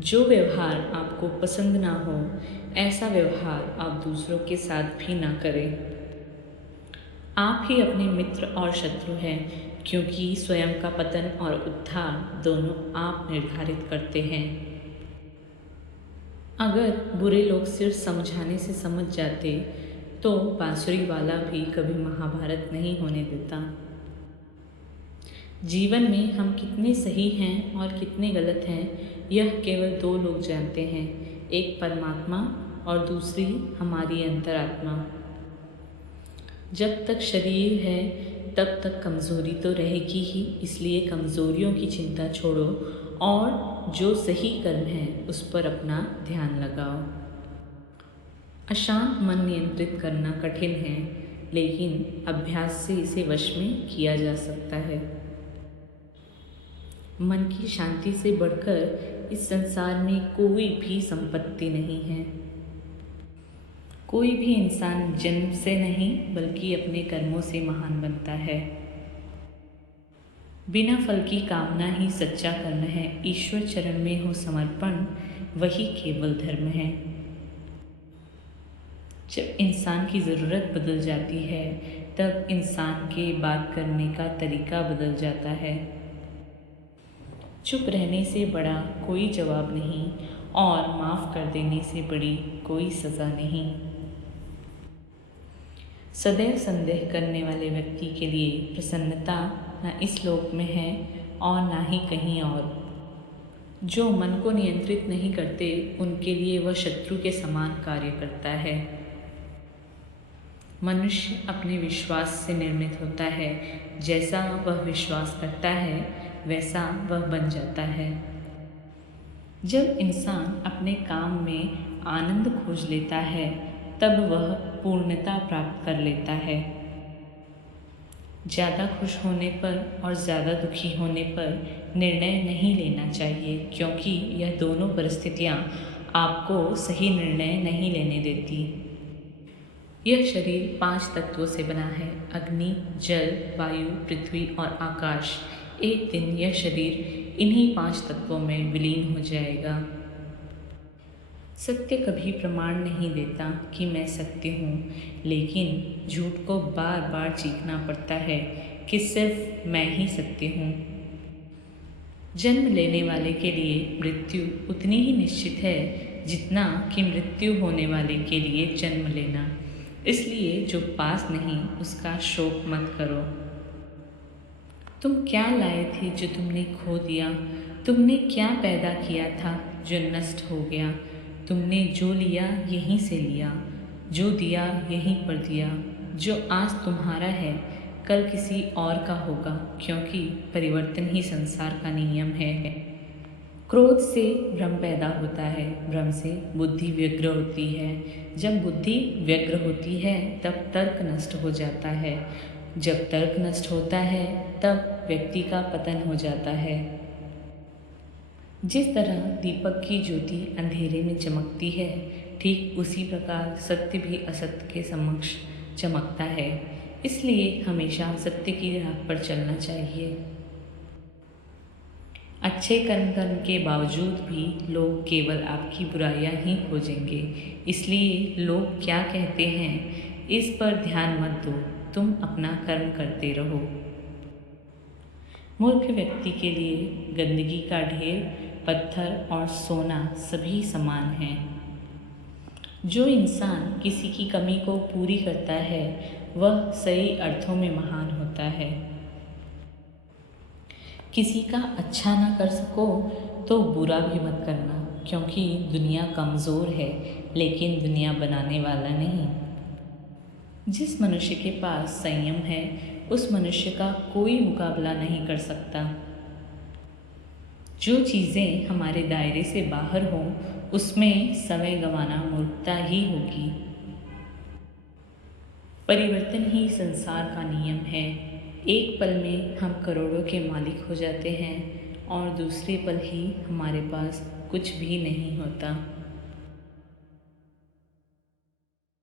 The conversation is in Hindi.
जो व्यवहार आपको पसंद ना हो, ऐसा व्यवहार आप दूसरों के साथ भी ना करें। आप ही अपने मित्र और शत्रु हैं, क्योंकि स्वयं का पतन और उत्थान दोनों आप निर्धारित करते हैं। अगर बुरे लोग सिर्फ समझाने से समझ जाते, तो बांसुरी वाला भी कभी महाभारत नहीं होने देता। जीवन में हम कितने सही हैं और कितने गलत हैं, यह केवल दो लोग जानते हैं, एक परमात्मा और दूसरी हमारी अंतरात्मा। जब तक शरीर है तब तक कमज़ोरी तो रहेगी ही, इसलिए कमज़ोरियों की चिंता छोड़ो और जो सही कर्म है उस पर अपना ध्यान लगाओ। अशांत मन नियंत्रित करना कठिन है, लेकिन अभ्यास से इसे वश में किया जा सकता है। मन की शांति से बढ़कर इस संसार में कोई भी संपत्ति नहीं है। कोई भी इंसान जन्म से नहीं बल्कि अपने कर्मों से महान बनता है। बिना फल की कामना ही सच्चा कर्म है। ईश्वर चरण में हो समर्पण, वही केवल धर्म है। जब इंसान की ज़रूरत बदल जाती है, तब इंसान के बात करने का तरीका बदल जाता है। चुप रहने से बड़ा कोई जवाब नहीं और माफ़ कर देने से बड़ी कोई सज़ा नहीं। सदैव संदेह करने वाले व्यक्ति के लिए प्रसन्नता न इस लोक में है और ना ही कहीं और। जो मन को नियंत्रित नहीं करते, उनके लिए वह शत्रु के समान कार्य करता है। मनुष्य अपने विश्वास से निर्मित होता है। जैसा वह विश्वास करता है, वैसा वह बन जाता है। जब इंसान अपने काम में आनंद खोज लेता है, तब वह पूर्णता प्राप्त कर लेता है। ज़्यादा खुश होने पर और ज़्यादा दुखी होने पर निर्णय नहीं लेना चाहिए, क्योंकि यह दोनों परिस्थितियाँ आपको सही निर्णय नहीं लेने देती। यह शरीर 5 तत्वों से बना है: अग्नि, जल, वायु, पृथ्वी और आकाश। एक दिन यह शरीर इन्हीं 5 तत्वों में विलीन हो जाएगा। सत्य कभी प्रमाण नहीं देता कि मैं सत्य हूँ, लेकिन झूठ को बार बार चीखना पड़ता है कि सिर्फ मैं ही सत्य हूँ। जन्म लेने वाले के लिए मृत्यु उतनी ही निश्चित है जितना कि मृत्यु होने वाले के लिए जन्म लेना। इसलिए जो पास नहीं, उसका शोक मत करो। तुम क्या लाए थे जो तुमने खो दिया? तुमने क्या पैदा किया था जो नष्ट हो गया? तुमने जो लिया यहीं से लिया, जो दिया यहीं पर दिया। जो आज तुम्हारा है, कल किसी और का होगा, क्योंकि परिवर्तन ही संसार का नियम है। क्रोध से भ्रम पैदा होता है, भ्रम से बुद्धि व्यग्र होती है। जब बुद्धि व्यग्र होती है, तब तर्क नष्ट हो जाता है। जब तर्क नष्ट होता है, तब व्यक्ति का पतन हो जाता है। जिस तरह दीपक की ज्योति अंधेरे में चमकती है, ठीक उसी प्रकार सत्य भी असत्य के समक्ष चमकता है। इसलिए हमेशा सत्य की राह पर चलना चाहिए। अच्छे कर्म करने के बावजूद भी लोग केवल आपकी बुराइयां ही खोजेंगे। इसलिए लोग क्या कहते हैं, इस पर ध्यान मत दो, तुम अपना कर्म करते रहो। मूर्ख व्यक्ति के लिए गंदगी का ढेर, पत्थर और सोना सभी समान हैं। जो इंसान किसी की कमी को पूरी करता है, वह सही अर्थों में महान होता है। किसी का अच्छा ना कर सको तो बुरा भी मत करना, क्योंकि दुनिया कमज़ोर है, लेकिन दुनिया बनाने वाला नहीं। जिस मनुष्य के पास संयम है, उस मनुष्य का कोई मुकाबला नहीं कर सकता। जो चीज़ें हमारे दायरे से बाहर हों, उसमें समय गंवाना मूर्खता ही होगी। परिवर्तन ही संसार का नियम है। एक पल में हम करोड़ों के मालिक हो जाते हैं और दूसरे पल ही हमारे पास कुछ भी नहीं होता।